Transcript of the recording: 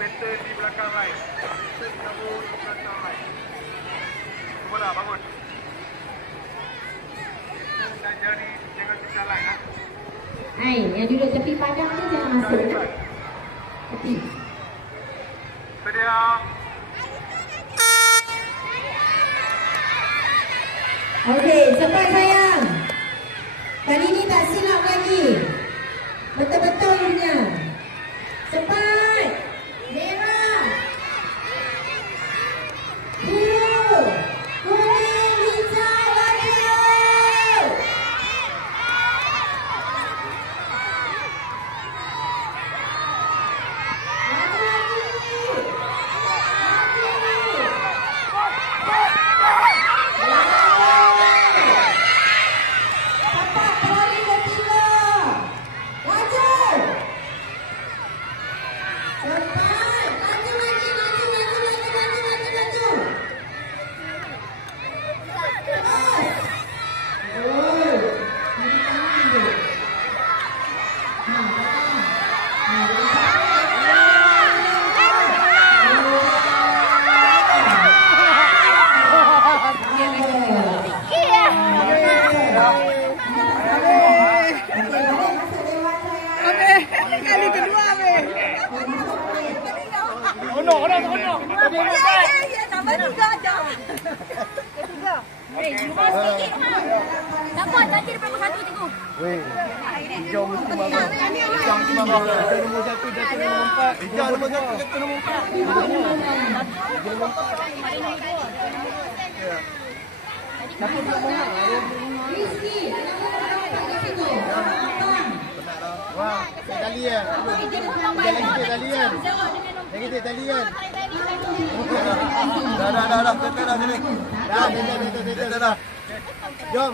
pattern di belakang line. Pattern tabur di belakang line. Bola bangun. Pattern dan jari jangan pisah line ha. Hai, yang duduk tepi padang tu jangan masuk ya. Tepi. Sedia. Okey, cepat sayang. Kali ni tak silap lagi. Betul-betul punya. Cepat. Merah. Biru. Kuning, hijau, warna. Kali kedua weh. Ono. Ya, tambah 3 jam. Ketiga. Cuma sikit mah. Dapat banjir berapa satu cikgu? Weh. Hijau mesti bangun. Hijau mesti bangun. Nombor 1 jatuh nombor 4. Hijau nombor 1 jatuh nombor 4. Rizky, Wah, tali kan? Sekali lagi tali kan? Lagi tali kan? Dah, sini. Dah. Jom.